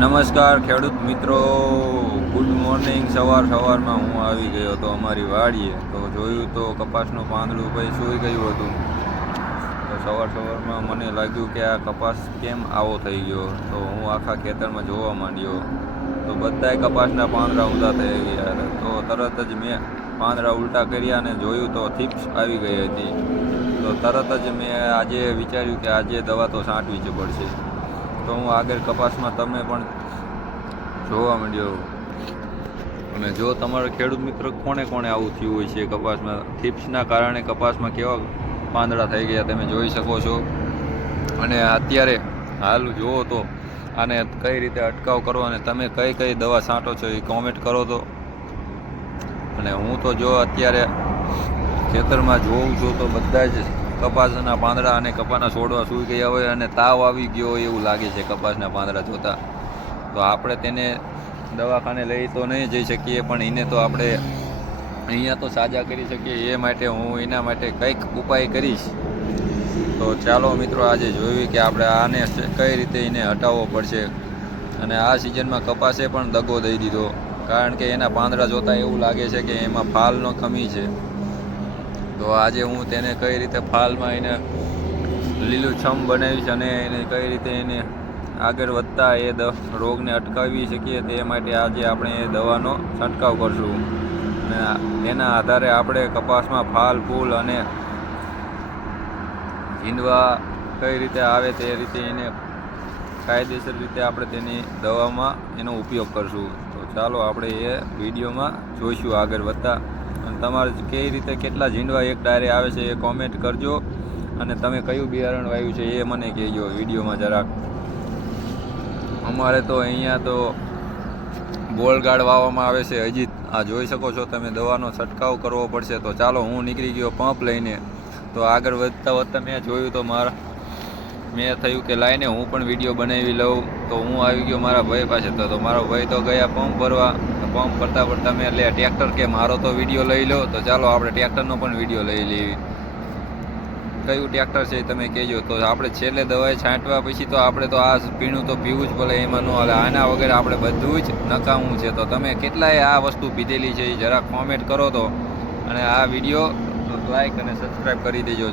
નમસ્કાર, ખેડૂત મિત્રો. ગુડ મોર્નિંગ સવાર સવારમાં હું આવી ગયો હતો અમારી વાડીએ. તો જોયું તો કપાસનું પાંદડું ભાઈ સૂઈ ગયું હતું. તો સવાર સવારમાં મને લાગ્યું કે આ કપાસ કેમ આવો થઈ ગયો? તો હું આખા ખેતરમાં જોવા માંડ્યો. તો બધાય કપાસના પાંદડા ઊંધા થઈ ગયા. તો તરત જ મેં પાંદડા ઉલટા કર્યા અને જોયું તો થીપ્સ આવી ગઈ હતી. તો તરત જ મેં આજે વિચાર્યું કે આજે દવા તો છાંટવી જ પડશે. તો હું આગળ કપાસમાં તમે પણ જોવા માંડ્યો. અને જો તમારા ખેડૂત મિત્ર કોણે કોણે આવું થયું હોય છે કપાસમાં, થીપ્સના કારણે કપાસમાં કેવા પાંદડા થઈ ગયા તમે જોઈ શકો છો. અને અત્યારે હાલ જુઓ તો આને કઈ રીતે અટકાવ કરો અને તમે કઈ કઈ દવા છાંટો છો એ કોમેન્ટ કરો તો. અને હું તો જો અત્યારે ખેતરમાં જોઉં છું તો બધા જ કપાસના પાંદડા અને કપાસના છોડવા સૂઈ ગયા હોય અને તાવ આવી ગયો હોય એવું લાગે છે કપાસના પાંદડા જોતા. તો આપણે તેને દવાખાને લઈ તો નહીં જઈ શકીએ, પણ એને તો આપણે અહીંયા તો સાજા કરી શકીએ. એ માટે હું એના માટે કંઈક ઉપાય કરીશ. તો ચાલો મિત્રો, આજે જોયું કે આપણે આને કઈ રીતે એને હટાવવો પડશે. અને આ સિઝનમાં કપાસે પણ દગો દઈ દીધો. કારણ કે એના પાંદડા જોતા એવું લાગે છે કે એમાં ફાલનો કમી છે. તો આજે હું તેને કઈ રીતે ફાલમાં એને લીલુંછમ બનાવીશ અને એને કઈ રીતે એને આગળ વધતા એ રોગને અટકાવી શકીએ તે માટે આજે આપણે એ દવાનો છંટકાવ કરશું. અને એના આધારે આપણે કપાસમાં ફાલ, ફૂલ અને ઝીંડવા કઈ રીતે આવે તે રીતે એને કાયદેસર રીતે આપણે તેની દવામાં એનો ઉપયોગ કરશું. તો ચાલો આપણે એ વિડીયોમાં જોઈશું આગળ વધતા તમારે કઈ રીતે કેટલા ઝીંડવા એક ડાયરે આવે છે એ કોમેન્ટ કરજો. અને તમે કયું બિયારણ વાવ્યું છે એ મને કહેજો વિડીયોમાં જરાક. અમારે તો અહીંયા તો ગોળગાડ વાવવામાં આવે છે હજી આ જોઈ શકો છો તમે, દવાનો છંટકાવ કરવો પડશે. તો ચાલો હું નીકળી ગયો પંપ લઈને. તો આગળ વધતા વધતા મેં જોયું તો મારા, મેં થયું કે લાઈને હું પણ વીડિયો બનાવી લઉં. તો હું આવી ગયો મારા ભાઈ પાસે. તો મારો ભાઈ તો ગયા પંપ ભરવા. પંપ ભરતા ભરતા મેં એટલે ટ્રેક્ટર કે મારો તો વીડિયો લઈ લો, તો ચાલો આપણે ટ્રેક્ટરનો પણ વીડિયો લઈ લેવી કયું ટ્રેક્ટર છે તમે કહેજો. તો આપણે છેલ્લે દવાઈ છાંટવા પછી તો આપણે તો આ પીણું તો પીવું જ ભલે, એમાં ન હાલે. આના વગર આપણે બધું જ નકામું છે. તો તમે કેટલાય આ વસ્તુ પીધેલી છે એ જરાક કોમેન્ટ કરો તો. અને આ વીડિયો લાઈક અને સબસ્ક્રાઈબ કરી દેજો.